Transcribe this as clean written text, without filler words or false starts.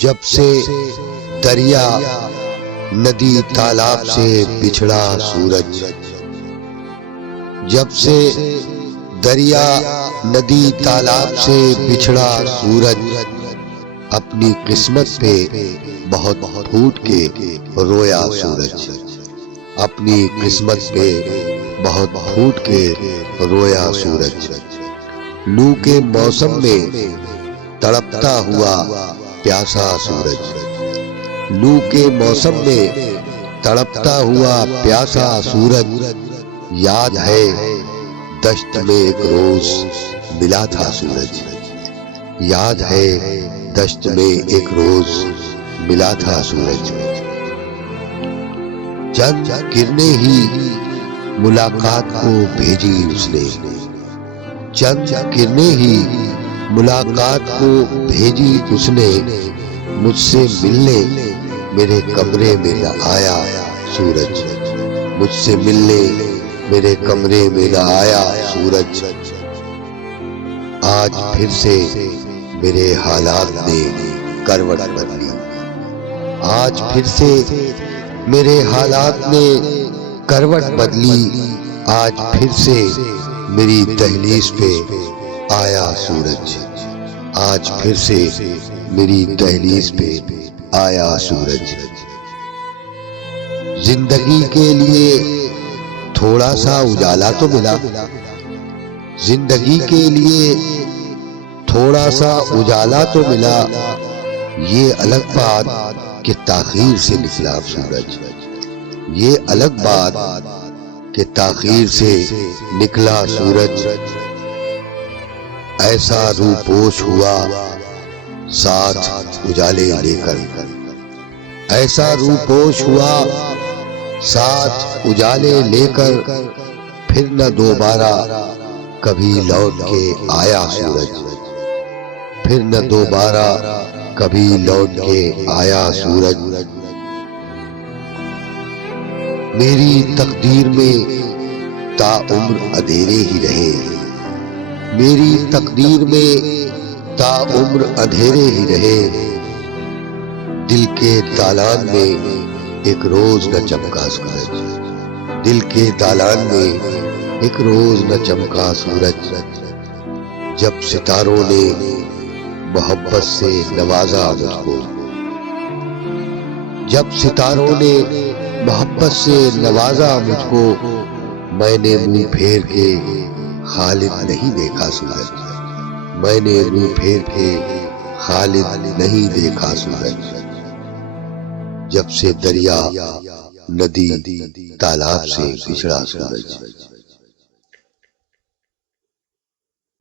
جب سے دریا ندی تالاب سے بچھڑا سورج، جب سے دریا ندی تالاب سے بچھڑا سورج، اپنی قسمت پہ بہت پھوٹ کے رویا سورج، اپنی قسمت پہ بہت پھوٹ کے رویا سورج۔ لو کے موسم میں تڑپتا ہوا پیاسا سورج، لو کے موسم میں تڑپتا ہوا پیاسا سورج، یاد ہے دشت میں ایک روز ملا تھا سورج، یاد ہے دشت میں ایک روز ملا تھا سورج۔ چند کرنیں ہی ملاقات کو بھیجی اس نے، چند کرنیں ہی ملاقات کو بھیجی اس نے، مجھ سے ملنے میرے کمرے میں نہ آیا سورج، مجھ سے ملنے میرے کمرے میں نہ آیا سورج۔ آج پھر سے میرے حالات نے کروٹ بدلی، آج پھر سے میرے حالات نے کروٹ بدلی، آج پھر سے میری دہلیز پہ آیا سورج، آج پھر سے میری دہلیز پہ آیا سورج۔ زندگی کے لیے تھوڑا سا اجالا تو ملا، زندگی کے لیے تھوڑا سا اجالا تو ملا، یہ الگ بات کہ تاخیر سے نکلا سورج، یہ الگ بات کہ تاخیر سے نکلا سورج۔ ایسا روپوش ہوا ساتھ اجالے لے کر، ایسا روپوش ہوا ساتھ اجالے لے کر، پھر نہ دوبارہ کبھی لوٹ کے آیا سورج، پھر نہ دوبارہ کبھی لوٹ کے آیا سورج۔ میری تقدیر میں تا عمر اندھیرے ہی رہے، میری تقدیر میں تا عمر اندھیرے ہی رہے، دل کے دالان میں ایک روز نہ چمکا سورج، دل کے دالان میں ایک روز نہ چمکا سورج۔ جب ستاروں نے محبت سے نوازا مجھ کو، جب ستاروں نے محبت سے نوازا مجھ کو، میں نے منہ پھیر کے خالد نہیں دیکھا سورج، میں نے منہ پھیر کے خالد نہیں دیکھا سورج۔ جب سے دریا ندی تالاب سے بچھڑا سورج۔